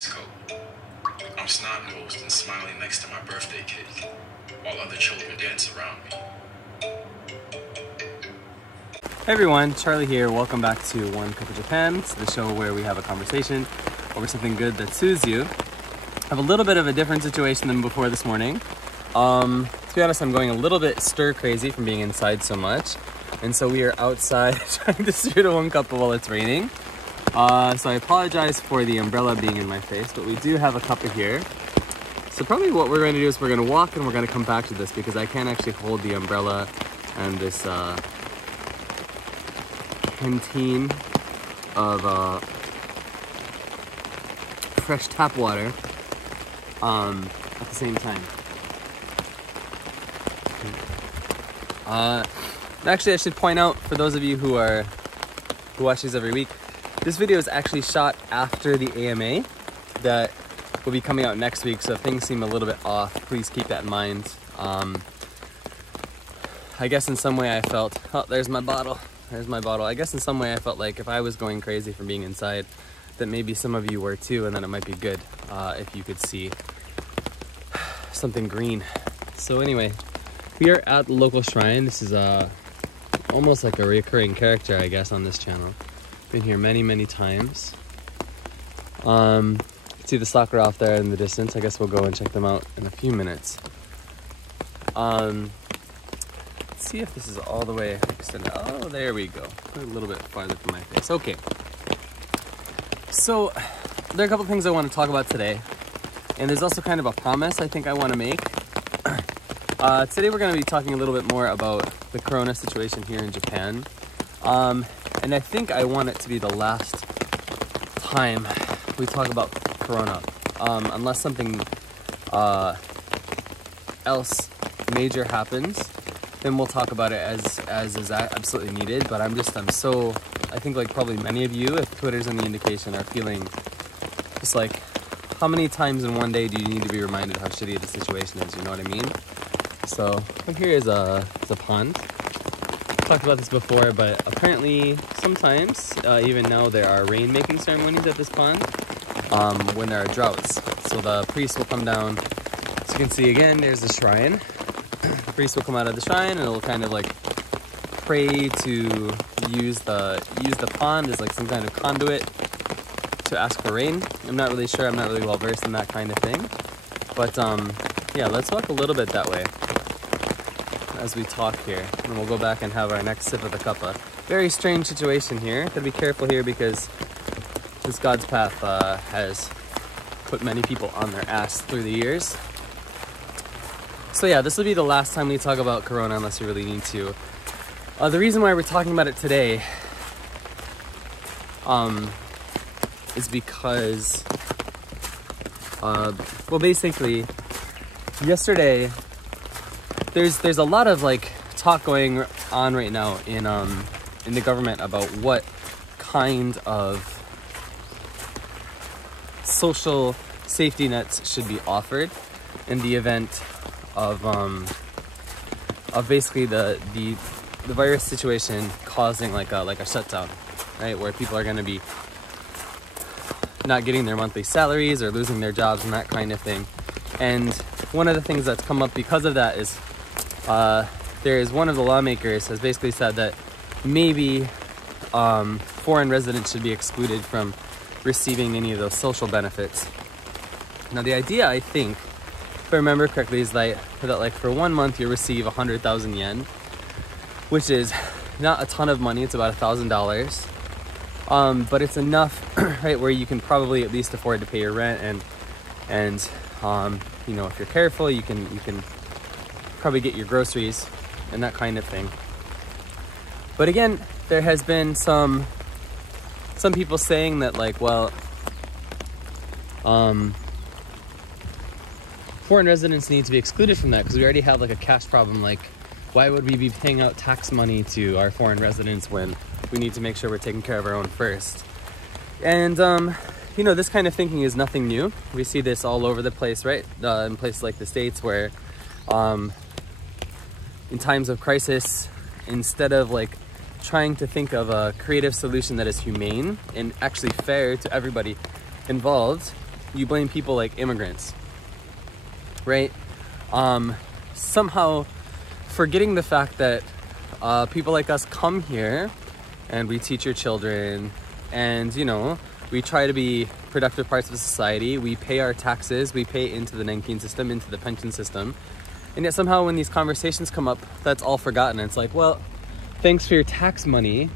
I'm snot-nosed and smiling next to my birthday cake, while other children dance around me. Hey everyone, Charlie here. Welcome back to One Cup of Japan. It's the show where we have a conversation over something good that soothes you. I have a little bit of a different situation than before this morning. To be honest, I'm going a little bit stir crazy from being inside so much. And so we are outside trying to shoot a one cup while it's raining. So I apologize for the umbrella being in my face, but we do have a Cuppa here. So probably what we're going to do is we're going to walk and we're going to come back to this because I can't actually hold the umbrella and this canteen of fresh tap water at the same time. Actually, I should point out for those of you who watch these every week, this video is actually shot after the AMA that will be coming out next week, so if things seem a little bit off, please keep that in mind. I guess in some way I felt, oh, there's my bottle. I guess in some way I felt like if I was going crazy from being inside, that maybe some of you were too, and then it might be good if you could see something green. So anyway, we are at the local shrine. This is almost like a recurring character, I guess, on this channel. Been here many times. See the soccer off there in the distance. I guess we'll go and check them out in a few minutes. Let's see if this is all the way extended. Oh, there we go. Put it a little bit farther from my face. Okay. So there are a couple things I want to talk about today, and there's also kind of a promise I think I want to make. Today we're going to be talking a little bit more about the corona situation here in Japan. And I think I want it to be the last time we talk about corona, unless something else major happens, then we'll talk about it as is absolutely needed. But I think like probably many of you, if Twitter's any indication, are feeling just like, how many times in one day do you need to be reminded how shitty the situation is, you know what I mean? So here is a pond. Talked about this before, but apparently sometimes, even now, there are rain-making ceremonies at this pond when there are droughts. So the priest will come down. As you can see again, there's the shrine. The priest will come out of the shrine and it'll kind of like pray to use the pond as like some kind of conduit to ask for rain. I'm not really sure. I'm not really well versed in that kind of thing. But yeah, let's walk a little bit that way as we talk here, and we'll go back and have our next sip of the cuppa. Very strange situation here. Gotta be careful here because this God's path has put many people on their ass through the years. So yeah, this will be the last time we talk about corona unless we really need to. The reason why we're talking about it today is because well, basically yesterday there's a lot of like talk going on right now in the government about what kind of social safety nets should be offered in the event of basically the virus situation causing like a shutdown, right, where people are going to be not getting their monthly salaries or losing their jobs and that kind of thing. And one of the things that's come up because of that is there is one of the lawmakers has basically said that maybe foreign residents should be excluded from receiving any of those social benefits. Now the idea, I think, if I remember correctly, is that like for 1 month you receive 100,000 yen, which is not a ton of money. It's about $1,000, but it's enough, right, where you can probably at least afford to pay your rent and you know, if you're careful, you can probably get your groceries and that kind of thing. But again, there has been some people saying that like, well, foreign residents need to be excluded from that because we already have like a cash problem. Like, why would we be paying out tax money to our foreign residents when we need to make sure we're taking care of our own first? And you know, this kind of thinking is nothing new. We see this all over the place, right? In places like the States where in times of crisis, instead of like trying to think of a creative solution that is humane and actually fair to everybody involved, you blame people like immigrants, right? Somehow forgetting the fact that people like us come here and we teach your children, and you know, we try to be productive parts of society. We pay our taxes, we pay into the Nankin system, into the pension system, and yet somehow when these conversations come up, that's all forgotten. It's like, well, thanks for your tax money,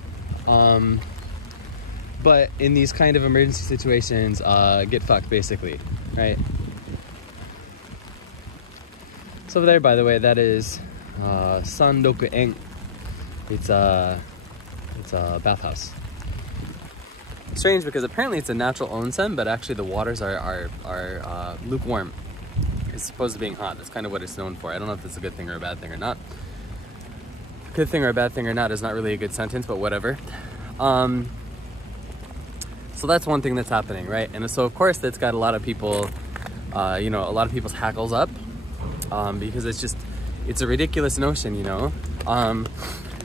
but in these kind of emergency situations, get fucked, basically, right? So over there, by the way, that is Sandoku-en. It's a bathhouse. Strange, because apparently it's a natural onsen, but actually the waters are lukewarm. It's supposed to be being hot. That's kind of what it's known for. I don't know if it's a good thing or a bad thing or not. Good thing or a bad thing or not is not really a good sentence, but whatever. So that's one thing that's happening, right? And so of course that's got a lot of people, you know, a lot of people's hackles up, because it's a ridiculous notion, you know?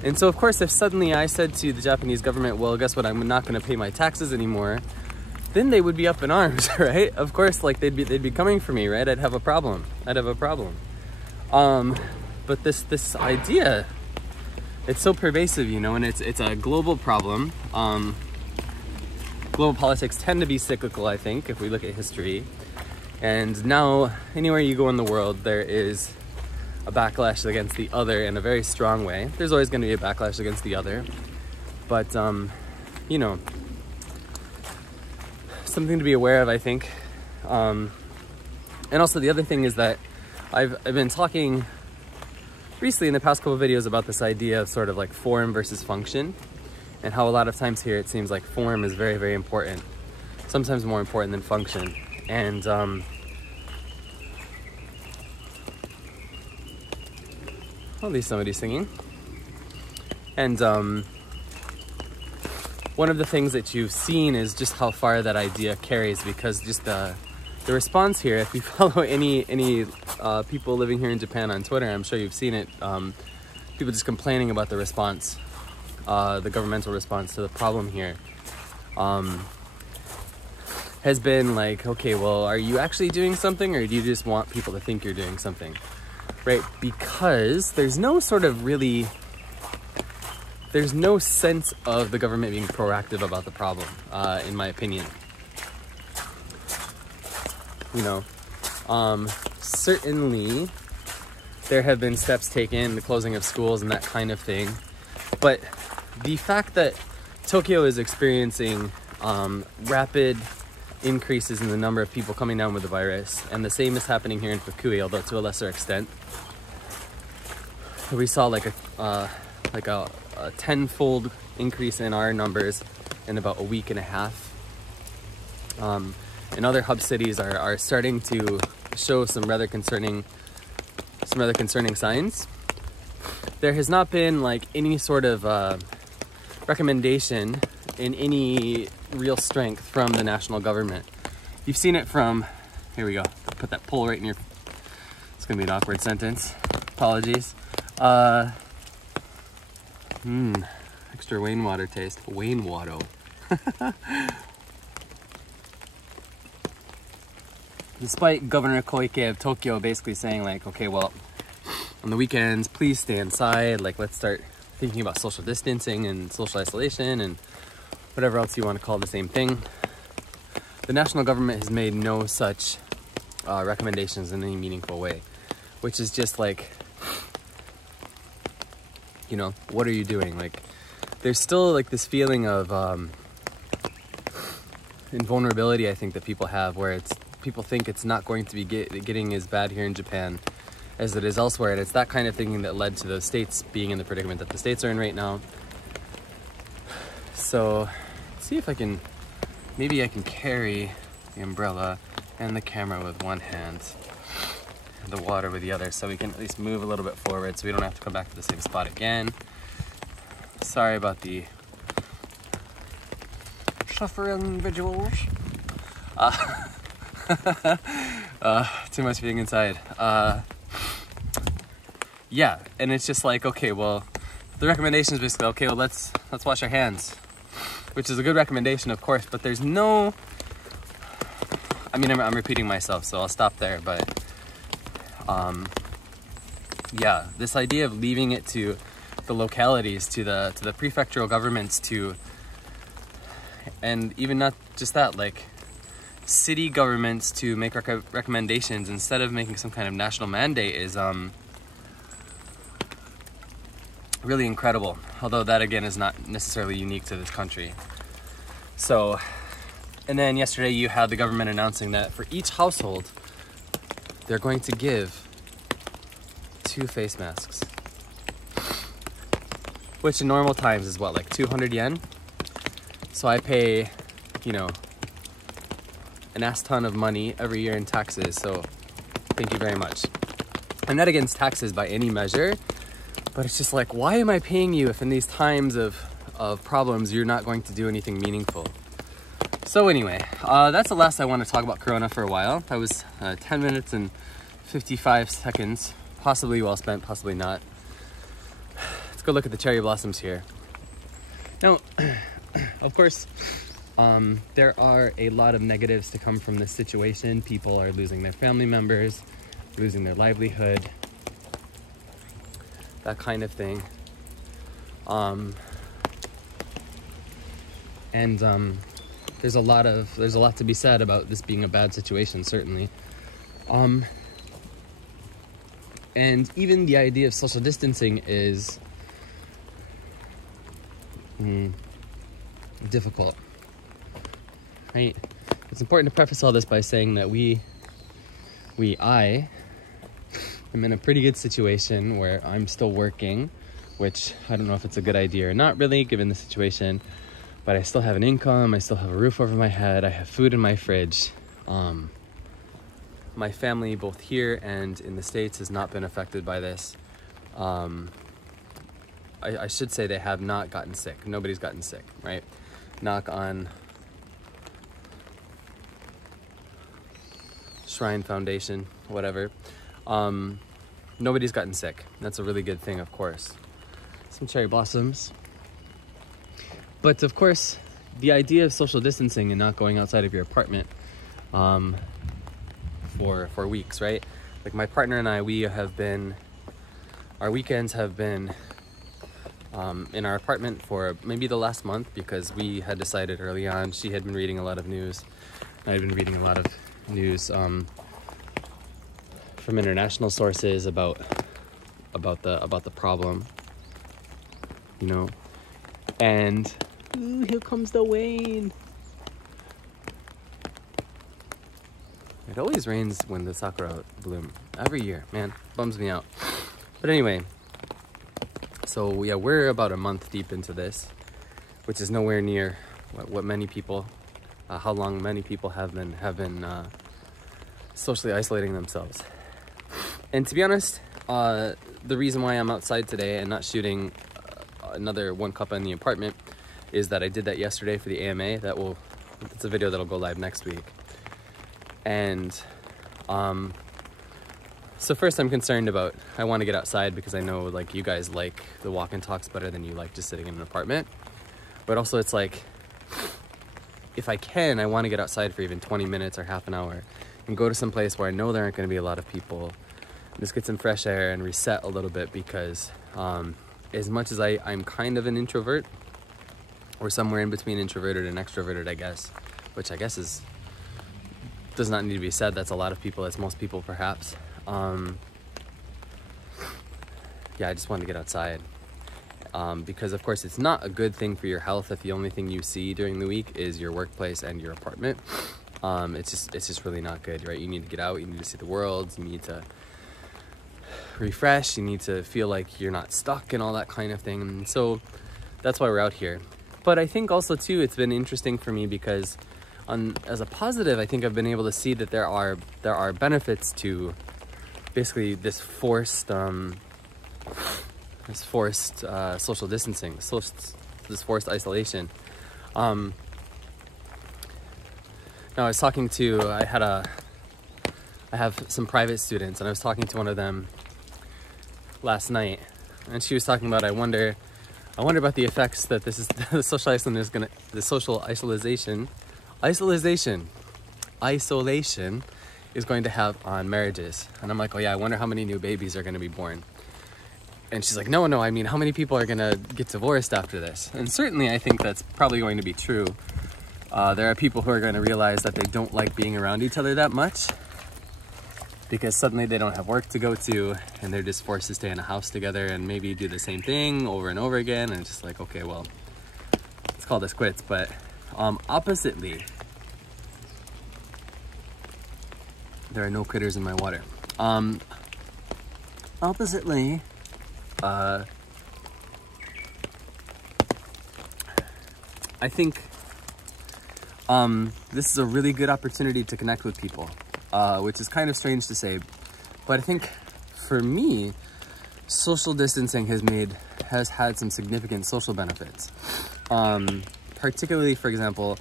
And so of course if suddenly I said to the Japanese government, well, guess what, I'm not gonna pay my taxes anymore, then they would be up in arms, right? Of course, like they'd be coming for me, right? I'd have a problem. But this idea, it's so pervasive, you know, and it's a global problem. Global politics tend to be cyclical, I think, if we look at history. And now, anywhere you go in the world, there is a backlash against the other in a very strong way. There's always going to be a backlash against the other. But, you know, something to be aware of, I think. And also the other thing is that I've been talking recently in the past couple of videos about this idea of sort of like form versus function, and how a lot of times here it seems like form is very, very important, sometimes more important than function. And at least somebody's singing. And one of the things that you've seen is just how far that idea carries, because just the response here, if you follow any people living here in Japan on Twitter, I'm sure you've seen it, people just complaining about the response, the governmental response to the problem here, has been like, okay, well, are you actually doing something, or do you just want people to think you're doing something, right? Because there's no sort of really, there's no sense of the government being proactive about the problem, in my opinion. You know, certainly there have been steps taken, the closing of schools and that kind of thing. But the fact that Tokyo is experiencing rapid increases in the number of people coming down with the virus, and the same is happening here in Fukui, although to a lesser extent. We saw like a tenfold increase in our numbers in about a week and a half. And other hub cities are starting to show some rather concerning signs. There has not been like any sort of recommendation in any real strength from the national government. You've seen it from, here we go, put that pole right in your, it's gonna be an awkward sentence, apologies. Extra rainwater taste, rainwater. Despite Governor Koike of Tokyo basically saying like, okay, well, on the weekends, please stay inside. Like, let's start thinking about social distancing and social isolation and whatever else you want to call the same thing. The national government has made no such recommendations in any meaningful way, which is just like, you know, what are you doing? Like, there's still like this feeling of invulnerability, I think, that people have, where people think it's not going to be getting as bad here in Japan as it is elsewhere, and it's that kind of thinking that led to the states being in the predicament that the states are in right now. So, let's see if maybe I can carry the umbrella and the camera with one hand, and the water with the other, so we can at least move a little bit forward so we don't have to come back to the same spot again. Sorry about the suffering visuals. Too much being inside. Yeah, and it's just like, okay, well, the recommendation is basically, okay, well, let's wash our hands, which is a good recommendation, of course, but there's no, I mean, I'm repeating myself, so I'll stop there. But yeah, this idea of leaving it to the localities, to the prefectural governments, and even not just that, like city governments to make recommendations instead of making some kind of national mandate is really incredible. Although that again is not necessarily unique to this country. So, and then yesterday you had the government announcing that for each household they're going to give 2 face masks, which in normal times is what, like 200 yen? So I pay, you know, an ass ton of money every year in taxes, so thank you very much. I'm not against taxes by any measure, but it's just like, why am I paying you if in these times of problems you're not going to do anything meaningful? So anyway, that's the last I want to talk about Corona for a while. That was 10 minutes and 55 seconds, possibly well spent, possibly not. Let's go look at the cherry blossoms here. Now, of course, there are a lot of negatives to come from this situation. People are losing their family members, losing their livelihood, that kind of thing. There's a lot to be said about this being a bad situation, certainly. And even the idea of social distancing is difficult, right? It's important to preface all this by saying that I am in a pretty good situation where I'm still working, which I don't know if it's a good idea or not really, given the situation, but I still have an income, I still have a roof over my head, I have food in my fridge. My family, both here and in the States, has not been affected by this. I should say they have not gotten sick. Nobody's gotten sick, right? Knock on Shrine Foundation, whatever. Nobody's gotten sick. That's a really good thing, of course. Some cherry blossoms. But of course, the idea of social distancing and not going outside of your apartment for weeks, right? Like my partner and I, our weekends have been in our apartment for maybe the last month, because we had decided early on. She had been reading a lot of news. I had been reading a lot of news from international sources about the problem, you know. And ooh, here comes the rain. It always rains when the sakura bloom every year, man. Bums me out. But anyway, so yeah, we're about a month deep into this, which is nowhere near what many people, how long many people have been socially isolating themselves. And to be honest, the reason why I'm outside today and not shooting another one Cuppa in the apartment is that I did that yesterday for the AMA. That's a video that'll go live next week. And so first I'm concerned about, I want to get outside because I know like you guys like the walk and talks better than you like just sitting in an apartment. But also it's like, if I can, I want to get outside for even 20 minutes or half an hour and go to some place where I know there aren't going to be a lot of people, just get some fresh air and reset a little bit, because as much as I'm kind of an introvert, or somewhere in between introverted and extroverted, I guess, which I guess does not need to be said. That's a lot of people. That's most people, perhaps. Yeah, I just wanted to get outside. Because, of course, it's not a good thing for your health if the only thing you see during the week is your workplace and your apartment. It's just really not good, right? You need to get out. You need to see the world. You need to refresh. You need to feel like you're not stuck and all that kind of thing. And so that's why we're out here. But I think also, too, it's been interesting for me because as a positive, I think I've been able to see that there are benefits to basically this forced social distancing, this forced isolation. Now I was talking to, I have some private students, and I was talking to one of them last night, and she was talking about, I wonder about the effects that the social isolation isolation is going to have on marriages. And I'm like, oh yeah, I wonder how many new babies are going to be born. And she's like, no, I mean, how many people are going to get divorced after this? And certainly I think that's probably going to be true. There are people who are going to realize that they don't like being around each other that much because suddenly they don't have work to go to and they're just forced to stay in a house together and maybe do the same thing over and over again. And it's just like, okay, well, let's call this quits. But oppositely, there are no critters in my water. Oppositely, I think this is a really good opportunity to connect with people, which is kind of strange to say, but I think for me, social distancing has had some significant social benefits. Particularly, for example,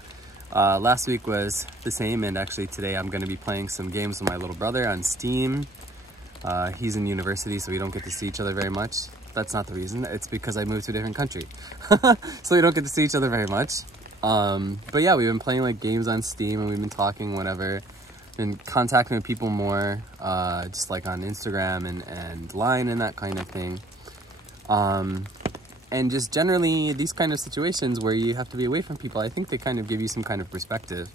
last week was the same, and actually today I'm going to be playing some games with my little brother on Steam. He's in university, so we don't get to see each other very much. That's not the reason. It's because I moved to a different country. So we don't get to see each other very much. But yeah, we've been playing like games on Steam and we've been talking, whatever. Been contacting with people more, just like on Instagram and Line and that kind of thing. And just generally these kind of situations where you have to be away from people, I think they kind of give you some kind of perspective.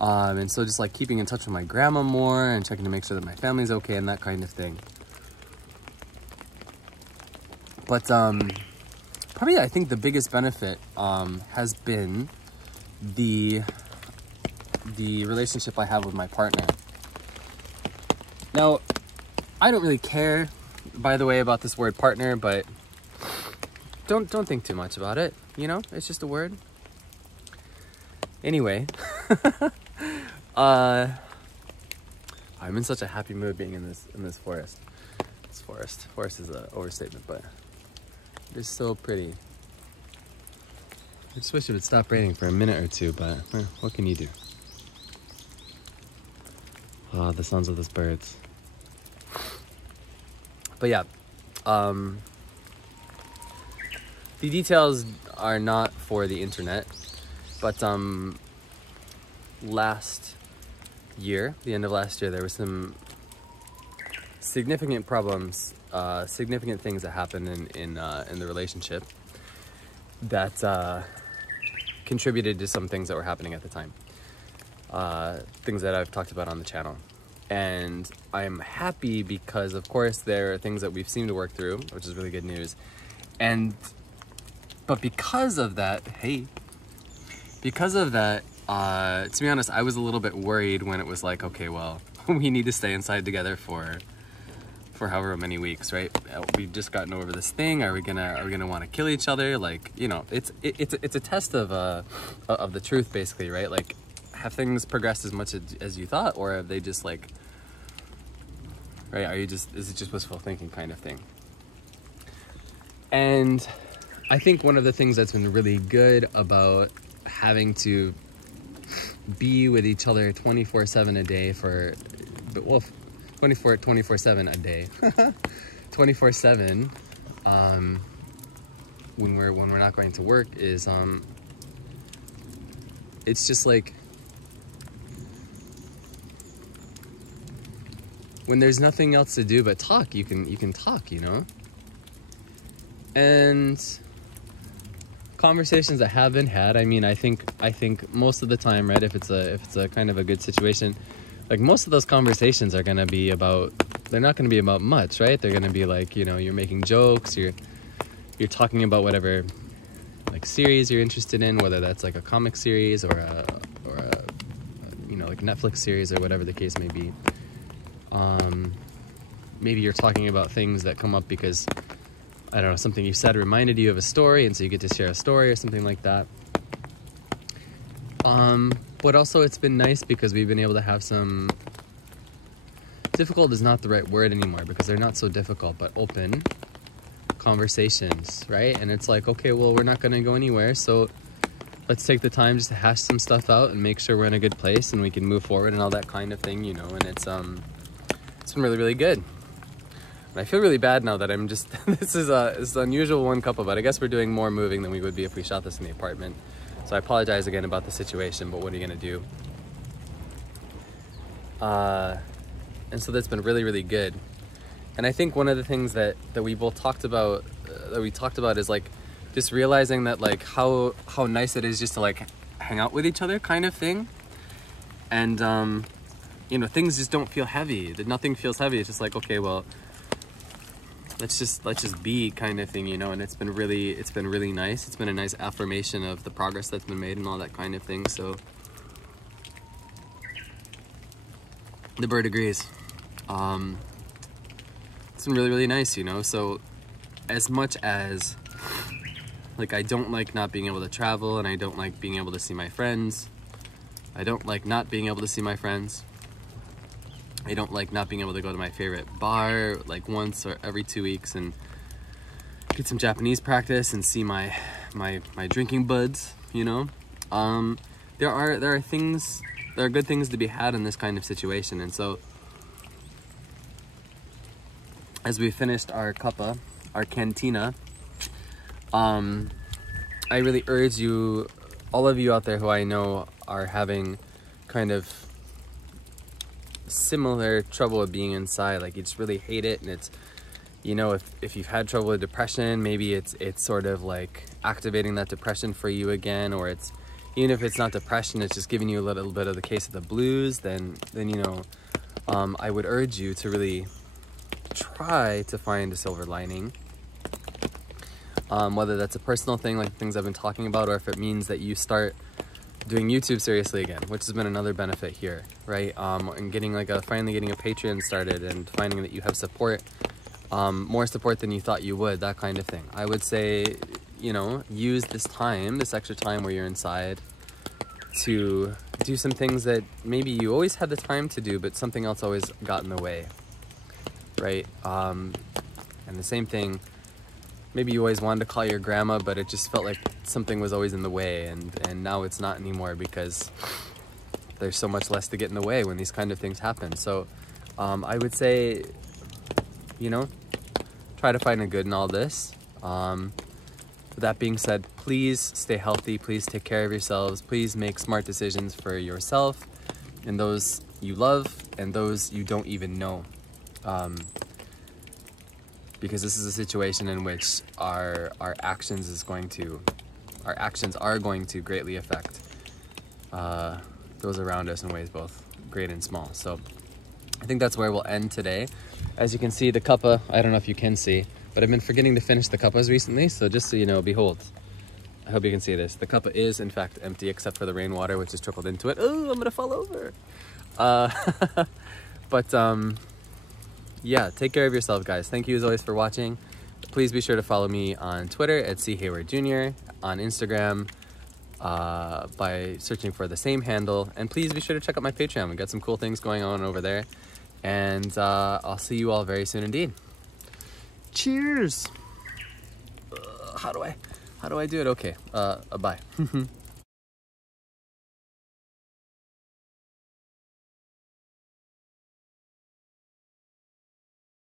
And so just like keeping in touch with my grandma more and checking to make sure that my family's okay and that kind of thing. But probably I think the biggest benefit has been the relationship I have with my partner. Now, I don't really care, by the way, about this word partner, but don't think too much about it, you know? It's just a word. Anyway, I'm in such a happy mood being in this forest. This forest is an overstatement, but it's so pretty. I just wish it would stop raining for a minute or two, but what can you do? Oh, the sounds of those birds. But yeah, the details are not for the internet, but last year, the end of last year, there were some significant problems, significant things that happened in the relationship that contributed to some things that were happening at the time. Things that I've talked about on the channel. And I'm happy because, of course, there are things that we've seemed to work through, which is really good news. But because of that, to be honest, I was a little bit worried when it was like, okay, well, we need to stay inside together for however many weeks, right? We've just gotten over this thing. Are we gonna want to kill each other? Like, you know, it's a test of the truth, basically, right? Like, have things progressed as much as you thought, or have they just like, right? Is it just wishful thinking kind of thing? And I think one of the things that's been really good about having to be with each other 24/7 a day well, 24/7 a day, 24/7, when we're not going to work is, it's just like, when there's nothing else to do but talk, you can talk, you know? And conversations that have been had, I mean, I think most of the time, right, if it's a kind of a good situation, like, most of those conversations are going to be they're not going to be about much, right? They're going to be like, you know, you're making jokes, you're talking about whatever, like, series you're interested in, whether that's like a comic series or a you know, like Netflix series or whatever the case may be. Maybe you're talking about things that come up because, I don't know, something you said reminded you of a story, and so you get to share a story or something like that. But also it's been nice because we've been able to have some, difficult is not the right word anymore because they're not so difficult, but open conversations, right? And it's like, okay, well, we're not going to go anywhere, so let's take the time just to hash some stuff out and make sure we're in a good place and we can move forward and all that kind of thing, you know. And it's been really, really good. And I feel really bad now that I'm just, this is an unusual one Cuppa, but I guess we're doing more moving than we would be if we shot this in the apartment. So I apologize again about the situation, but what are you gonna do? And so that's been really, really good. And I think one of the things that we both talked about, is like just realizing that like how nice it is just to like hang out with each other kind of thing. And you know, things just don't feel heavy. That nothing feels heavy. It's just like, okay, well, let's just be kind of thing, you know. And it's been really nice. It's been a nice affirmation of the progress that's been made and all that kind of thing. So the bird agrees. It's been really, really nice, you know. So as much as like I don't like not being able to travel, and I don't like being able to see my friends, I don't like not being able to see my friends, I don't like not being able to go to my favorite bar like once or every 2 weeks and get some Japanese practice and see my drinking buds, you know. There are good things to be had in this kind of situation. And so as we finished our Cuppa, our cantina, I really urge you, all of you out there who I know are having kind of similar trouble with being inside, like you just really hate it, and it's, you know, if you've had trouble with depression, maybe it's sort of like activating that depression for you again, or it's, even if it's not depression, it's just giving you a little bit of the case of the blues, then you know, I would urge you to really try to find a silver lining. Whether that's a personal thing, like things I've been talking about, or if it means that you start doing YouTube seriously again, which has been another benefit here, right? And getting like finally getting a Patreon started and finding that you have support, more support than you thought you would, that kind of thing. I would say, you know, use this extra time where you're inside to do some things that maybe you always had the time to do, but something else always got in the way, right? And the same thing, maybe you always wanted to call your grandma, but it just felt like something was always in the way, and now it's not anymore because there's so much less to get in the way when these kind of things happen. So I would say, you know, try to find a good in all this. With that being said, please stay healthy, please take care of yourselves, please make smart decisions for yourself and those you love and those you don't even know. Because this is a situation in which our actions are going to greatly affect those around us in ways both great and small. So I think that's where we'll end today. As you can see, the Cuppa, I don't know if you can see, but I've been forgetting to finish the Cuppas recently. So just so you know, behold, I hope you can see this. The Cuppa is in fact empty except for the rainwater, which has trickled into it. Oh, I'm gonna fall over. Yeah, take care of yourself, guys. Thank you as always for watching. Please be sure to follow me on Twitter at C Hayward Jr., on Instagram by searching for the same handle, and please be sure to check out my Patreon. We've got some cool things going on over there, and I'll see you all very soon indeed. Cheers. How do I do it? Okay. Bye.